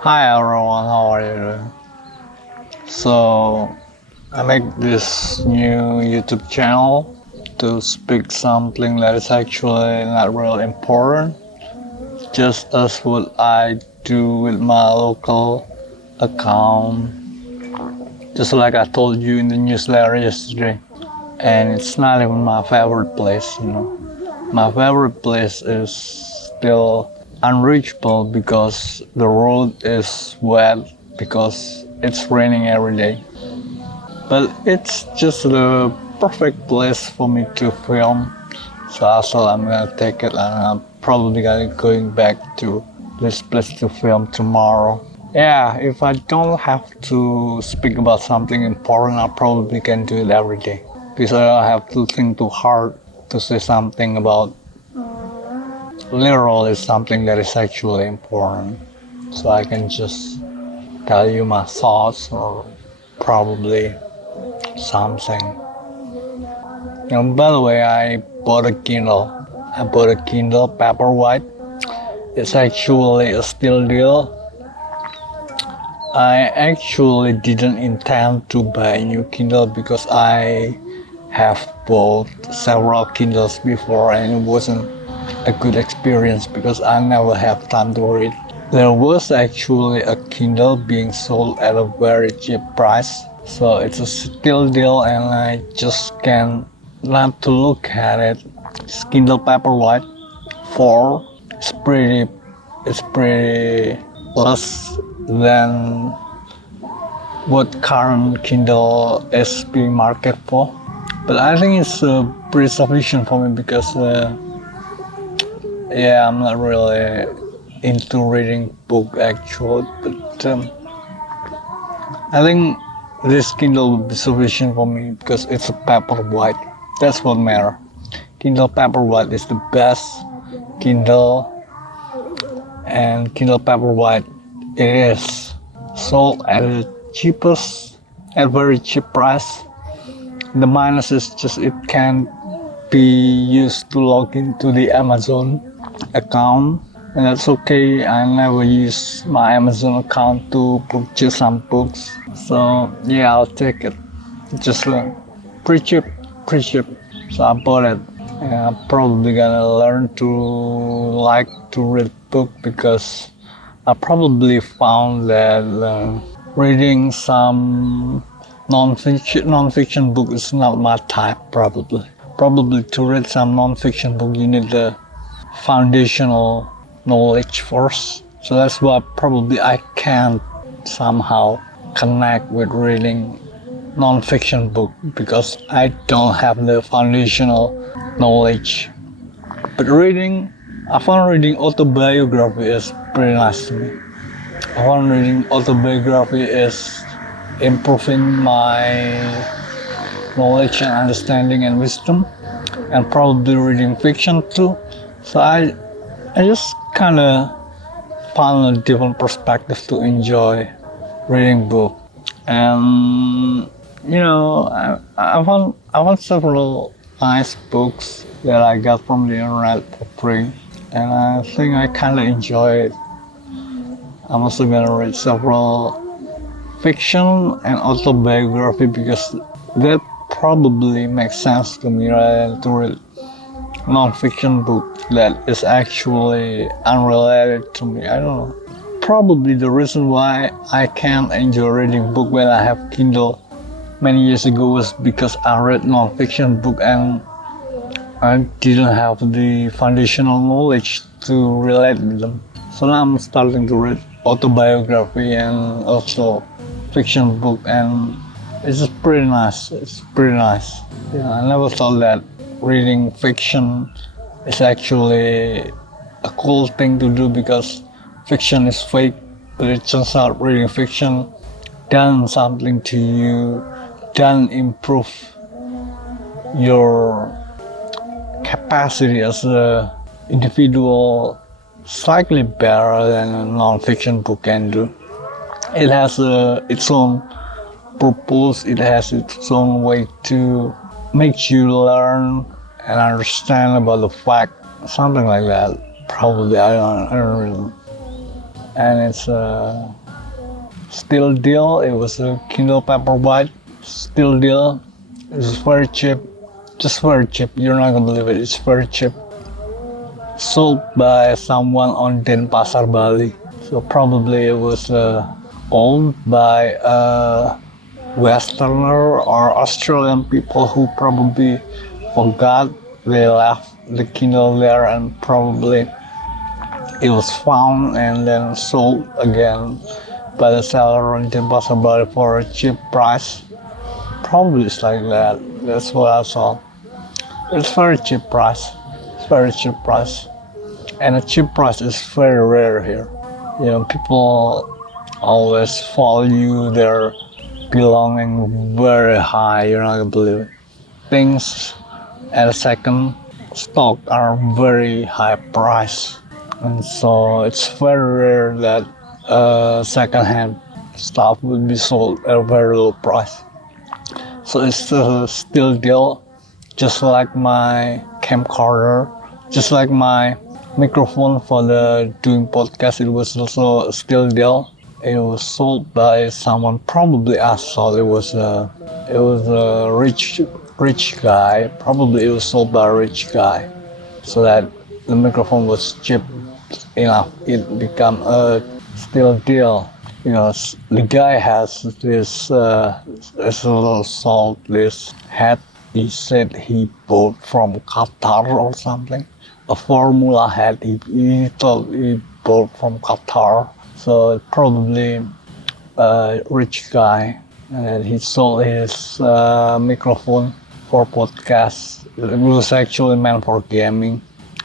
Hi everyone, how are you doing? So, I make this new YouTube channel to speak something that is actually not real important, just as what I do with my local account, just like I told you in the newsletter yesterday. And it's not even my favorite place. My favorite place is still unreachable because the road is wet because it's raining every day. But it's just the perfect place for me to film. So I thought I'm gonna take it and I'm probably gonna going back to this place to film tomorrow. Yeah, if I don't have to speak about something important, I probably can do it every day because I don't have to think too hard to say something about literally something that is actually important. So I can just tell you my thoughts or probably something. By the way, I bought a Kindle. I bought a Kindle Paperwhite. It's actually a steal deal. I actually didn't intend to buy a new Kindle because I have bought several Kindles before and it wasn't a good experience because I never have time to read. There was actually a Kindle being sold at a very cheap price, so it's a steal deal and I just can't not to look at it. It's Kindle Paperwhite 4. It's pretty less than what current Kindle is being marketed for. But I think it's pretty sufficient for me because yeah, I'm not really into reading book actually, but I think this Kindle will be sufficient for me because it's a Paperwhite. That's what matters. Kindle Paperwhite is the best Kindle, and Kindle Paperwhite it is sold at the cheapest, at very cheap price. The minus is just it can be used to log into the Amazon account, and that's okay. I never use my Amazon account to purchase some books, so yeah, I'll take it. Just pretty cheap, pretty cheap. So I bought it. And I'm probably gonna learn to like to read book because I probably found that reading some non-fiction book is not my type. Probably to read some non-fiction book you need the foundational knowledge first. So that's why probably I can't somehow connect with reading non-fiction book because I don't have the foundational knowledge. But I found reading autobiography is pretty nice to me. I found reading autobiography is improving my knowledge and understanding and wisdom, and probably reading fiction too. So I just kind of found a different perspective to enjoy reading book. And I found several nice books that I got from the internet for free, and I think I kind of enjoy it. I'm also gonna read several fiction and autobiography because that probably makes sense to me rather than to read non-fiction book that is actually unrelated to me. I don't know. Probably the reason why I can't enjoy reading book when I have Kindle many years ago was because I read non-fiction book and I didn't have the foundational knowledge to relate with them. So now I'm starting to read autobiography and also fiction book, and it's just pretty nice. It's pretty nice. Yeah, I never thought that reading fiction is actually a cool thing to do because fiction is fake, but it turns out reading fiction done something to you, done improve your capacity as an individual slightly better than a non-fiction book can do. It has its own purpose, it has its own way to make you learn and understand about the fact, something like that. Probably, I don't really know. and it's a steel deal. It was a Kindle Paperwhite steel deal. It was very cheap, just very cheap. You're not gonna believe it. It's very cheap. Sold by someone on Denpasar, Bali. So probably it was owned by a Westerner or Australian people who probably forgot they left the Kindle there, and probably it was found and then sold again by the seller on Denpasar, Bali for a cheap price. Probably it's like that. That's what I saw. It's very cheap price. It's very cheap price. And a cheap price is very rare here. You know, people always value their belonging very high. You're not gonna believe it. Things at a second stock are very high price. And so it's very rare that second-hand stuff will be sold at a very low price. So it's a still deal, just like my camcorder, just like my microphone for the doing podcast. It was also a still deal. It was sold by someone, probably I thought it was a rich guy. Probably it was sold by a rich guy, so that the microphone was cheap enough. It became a still deal. You know, the guy has this sold this hat. He said he bought from Qatar or something. A Formula hat. He thought he bought from Qatar. So probably a rich guy, and he sold his microphone for podcasts. It was actually meant for gaming,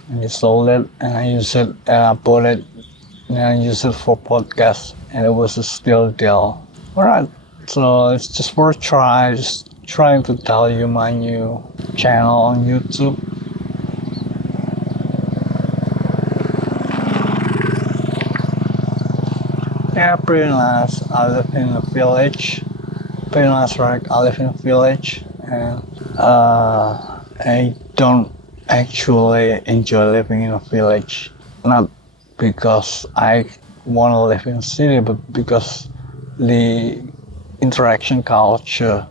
and he sold it, and I used it, and I bought it, and I used it for podcasts, and it was a still deal. Alright, so it's just worth try. Just trying to tell you my new channel on YouTube. Yeah, pretty nice. I live in a village. Pretty nice, right? I live in a village, and I don't actually enjoy living in a village. Not because I want to live in a city, but because the interaction culture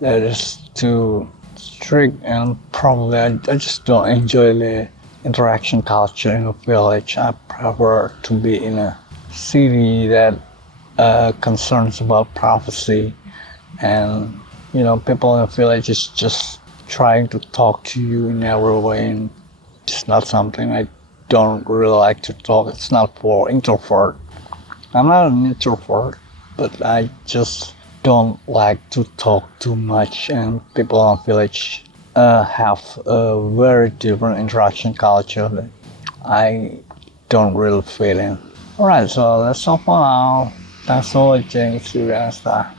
that is too strict, and probably I just don't enjoy the interaction culture in a village. I prefer to be in a city that concerns about privacy, and you know, people in the village is just trying to talk to you in every way, and it's not something I don't really like to talk. It's not for introvert. I'm not an introvert, but I just don't like to talk too much, and people in the village have a very different interaction culture that I don't really fit in. Alright, so that's all for now. Thanks for watching. See you guys next time.